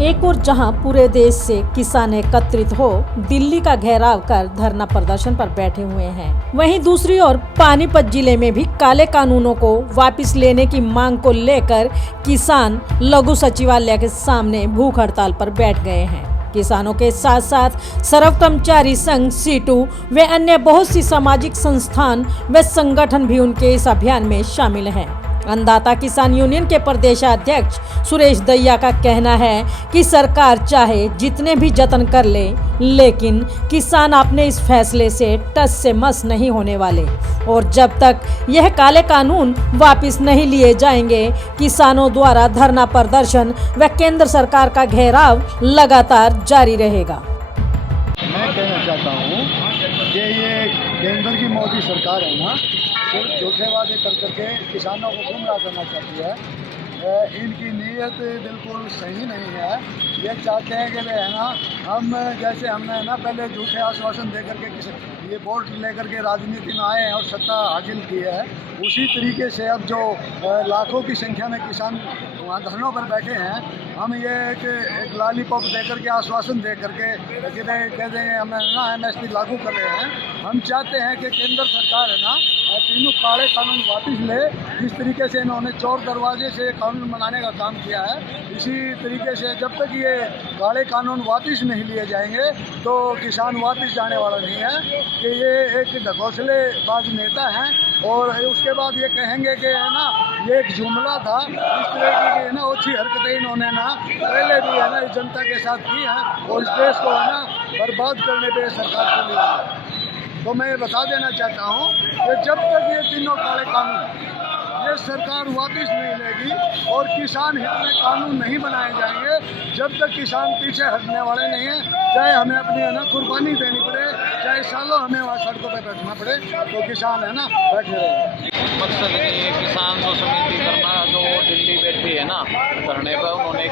एक और जहां पूरे देश से किसान एकत्रित हो दिल्ली का घेराव कर धरना प्रदर्शन पर बैठे हुए हैं, वहीं दूसरी ओर पानीपत जिले में भी काले कानूनों को वापस लेने की मांग को लेकर किसान लघु सचिवालय के सामने भूख हड़ताल पर बैठ गए हैं। किसानों के साथ साथ सर्व कर्मचारी संघ सीटू व अन्य बहुत सी सामाजिक संस्थान व संगठन भी उनके इस अभियान में शामिल हैं। अन्नदाता किसान यूनियन के प्रदेशाध्यक्ष सुरेश दैया का कहना है कि सरकार चाहे जितने भी जतन कर ले, लेकिन किसान अपने इस फैसले से टस से मस नहीं होने वाले और जब तक यह काले कानून वापस नहीं लिए जाएंगे, किसानों द्वारा धरना प्रदर्शन व केंद्र सरकार का घेराव लगातार जारी रहेगा। मैं कहना चाहता हूँ कि ये केंद्र की मोदी सरकार है ना, सिर्फ झूठे वादे कर करके किसानों को गुमराह करना चाहती है। इनकी नीयत बिल्कुल सही नहीं है। ये चाहते हैं कि है ना, हम जैसे हमने है ना पहले झूठे आश्वासन दे करके ये वोट लेकर के राजनीति में आए हैं और सत्ता हासिल की है, उसी तरीके से अब जो लाखों की संख्या में किसान वहाँ धरनों पर बैठे हैं, हम ये एक लॉलीपॉप दे करके आश्वासन दे करके कह देंगे हम ना MSP लागू कर रहे हैं। हम चाहते हैं कि केंद्र सरकार है ना तीनों काले कानून वापस ले। जिस तरीके से इन्होंने चोर दरवाजे से कानून बनाने का काम किया है, इसी तरीके से जब तक ये काले कानून वापस नहीं लिए जाएंगे तो किसान वापस जाने वाला नहीं है। कि ये एक ढकोसलेबाज नेता हैं और उसके बाद ये कहेंगे कि है ना ये एक जुमला था। इस तरह की है ना अच्छी हरकतें इन्होंने ना पहले भी है ना इस जनता के साथ की हैं और इस देश को है ना बर्बाद करने पे सरकार को लिए। तो मैं बता देना चाहता हूँ कि जब तक ये तीनों काले कानून ये सरकार वापस नहीं लेगी और किसान हित में कानून नहीं बनाए जाएंगे, जब तक किसान पीछे हटने वाले नहीं हैं। चाहे हमें अपनी है ना कुर्बानी देनी पड़े, चाहे सालों हमें वहाँ सड़कों पे बैठना पड़े, तो किसान है ना बैठे रहे। मकसद नहीं है किसान जो समिति करना, जो दिल्ली बैठी है ना धरने पर, उन्होंने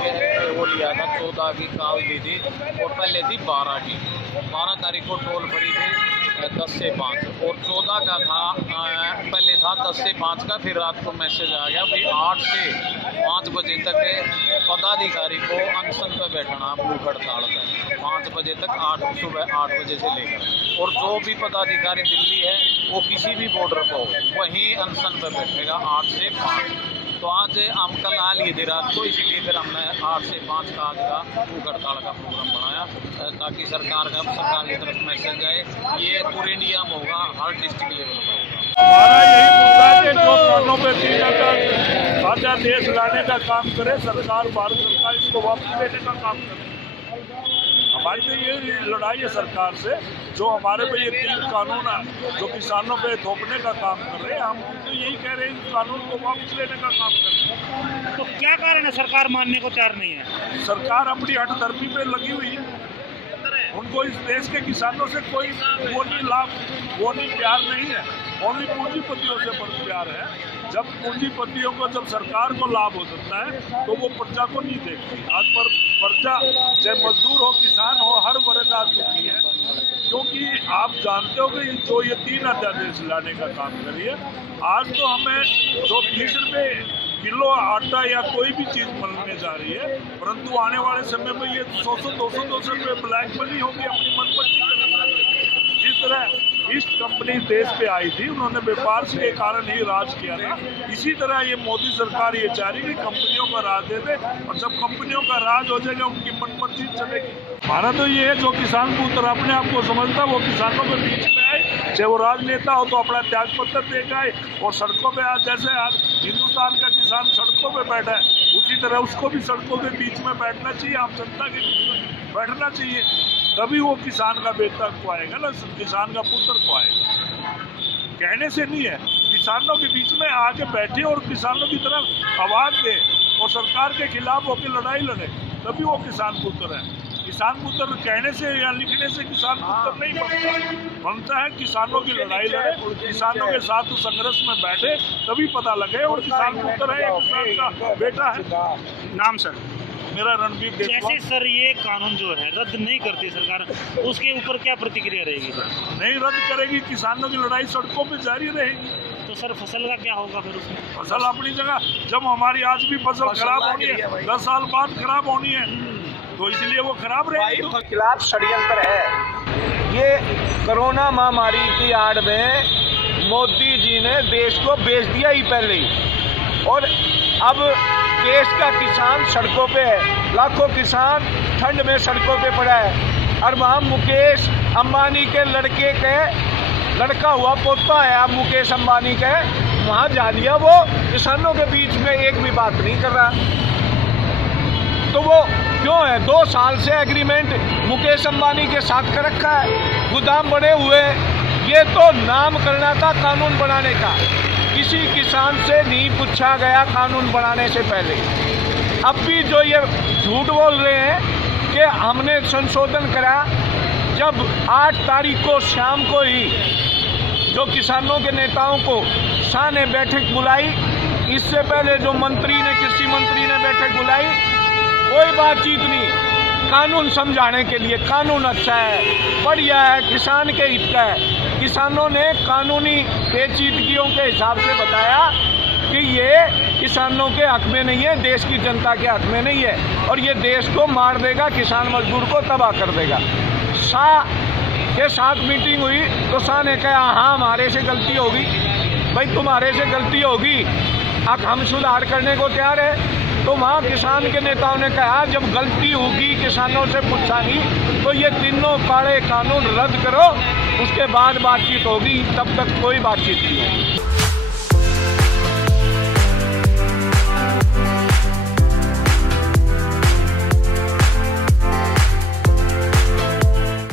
वो लिया था 14 की काल दी थी और पहले थी 12 की। 12 तारीख को टोल फ्री थी 10 से 5 और 14 का था पहले था 10 से 5 का। फिर रात को मैसेज आ गया भाई 8 से 5 बजे तक पदाधिकारी को अनशन पर बैठना, भूख हड़ताल पर 5 बजे तक, सुबह 8 बजे से लेकर। और जो भी पदाधिकारी दिल्ली है वो किसी भी बॉर्डर को वहीं अनशन पर बैठेगा 8 से 5। तो आज हम कल आ लिए थे रात को, इसीलिए फिर हमने 8 से 5 का आज का भूख हड़ताल का प्रोग्राम बनाया ताकि सरकार की तरफ मैसेज जाए। ये पूरे इंडिया में होगा, हर डिस्ट्रिक्ट लेवल पर होगा। हमारा यही मुद्दा है कि जो कानों पे साझा देश लाने का काम करे सरकार, भारत सरकार इसको वापस लेने का काम करे। हमारी तो ये लड़ाई है सरकार से, जो हमारे पे ये 3 कानून जो किसानों पे थोपने का काम कर रहे हैं, हम तो यही कह रहे हैं इस कानून को वापस लेने का काम करें। तो क्या कारण है सरकार मानने को तैयार नहीं है? सरकार अपनी हठधर्मी पे लगी हुई है। उनको इस देश के किसानों से कोई वो नहीं लाभ, वो नहीं प्यार नहीं है, ओनली पूंजीपतियों से प्यार है। जब पूंजीपतियों को जब सरकार को लाभ हो सकता है तो वो प्रजा को नहीं देखती। आज पर प्रजा चाहे मजदूर हो, किसान हो, हर वर्ग आज दुखी है, क्योंकि आप जानते हो कि जो ये 3 अध्यादेश लाने का काम करिए, आज तो हमें जो 20 रुपये किलो आटा या कोई भी चीज़ मिलने जा रही है, परंतु आने वाले समय में ये 100-200 रुपये ब्लैक मनी होगी अपनी मनपसंद करेंगे। जिस तरह ईस्ट कंपनी देश पे आई थी, उन्होंने व्यापार के कारण ही राज किया था, इसी तरह ये मोदी सरकार ये चाह रही है कि कंपनियों का राज दे दे और जब कंपनियों का राज हो जाएगा उनकी मनमर्जी चलेगी। हमारा तो ये है जो किसान पुत्र अपने आप को समझता है वो किसानों के बीच में आए, चाहे वो राजनेता हो तो अपना त्याग पत्र दे जाए और सड़कों पे आज जैसे आज हिंदुस्तान का किसान सड़कों पे बैठा है, उसी तरह उसको भी सड़कों के बीच में बैठना चाहिए, आम जनता के बीच में बैठना चाहिए। तभी वो किसान का बेटा को आएगा ना, किसान का पुत्र को आएगा। कहने से नहीं है, किसानों के बीच में आके बैठे और किसानों की तरफ आवाज़ दे और सरकार के खिलाफ होकर लड़ाई लड़े, तभी वो किसान पुत्र है। किसान पुत्र कहने से या लिखने से किसान पुत्र नहीं बनता है। किसानों की लड़ाई लड़े, किसानों के साथ संघर्ष में बैठे, तभी पता लगे और किसान पुत्र है या किसान का बेटा है। नाम सर? मेरा रणबीर देशवाल। जैसे सर ये कानून जो है रद्द नहीं करती सरकार, उसके ऊपर क्या प्रतिक्रिया रहेगी सर? नहीं रद्द करेगी, किसानों की लड़ाई सड़कों पे जारी रहेगी। तो सर फसल का क्या होगा फिर उसमें? फसल अपनी जगह, जब हमारी आज भी फसल खराब होनी है, 10 साल बाद खराब होनी है, तो इसलिए वो खराब रहेगी। के खिलाफ षड्यंत्र है। ये कोरोना महामारी की आड़ में मोदी जी ने देश को बेच दिया ही पहले ही, और अब देश का किसान सड़कों पे है, लाखों किसान ठंड में सड़कों पे पड़ा है। और वहाँ मुकेश अंबानी के लड़का हुआ पोता है अब मुकेश अंबानी के, वहाँ जा लिया, वो किसानों के बीच में एक भी बात नहीं कर रहा। तो वो क्यों है? 2 साल से एग्रीमेंट मुकेश अंबानी के साथ कर रखा है, गोदाम बने हुए। ये तो नाम करना था कानून बनाने का, किसी किसान से नहीं पूछा गया कानून बनाने से पहले। अब भी जो ये झूठ बोल रहे हैं कि हमने संशोधन करा, जब 8 तारीख को शाम को ही जो किसानों के नेताओं को शाह ने बैठक बुलाई, इससे पहले जो मंत्री ने, कृषि मंत्री ने बैठक बुलाई, कोई बातचीत नहीं। कानून समझाने के लिए, कानून अच्छा है, बढ़िया है, किसान के हित का है। किसानों ने कानूनी पेचीदगियों के हिसाब से बताया कि ये किसानों के हक में नहीं है, देश की जनता के हक में नहीं है, और ये देश को मार देगा, किसान मजदूर को तबाह कर देगा। शाह के साथ मीटिंग हुई तो शाह ने कहा हाँ हमारे से गलती होगी। भाई तुम्हारे से गलती होगी, अब हम सुधार करने को तैयार है। तो वहाँ किसान के नेताओं ने कहा जब गलती होगी, किसानों से पूछा नहीं, तो ये तीनों काले कानून रद्द करो, उसके बाद बातचीत होगी, तब तक कोई बातचीत नहीं होगी।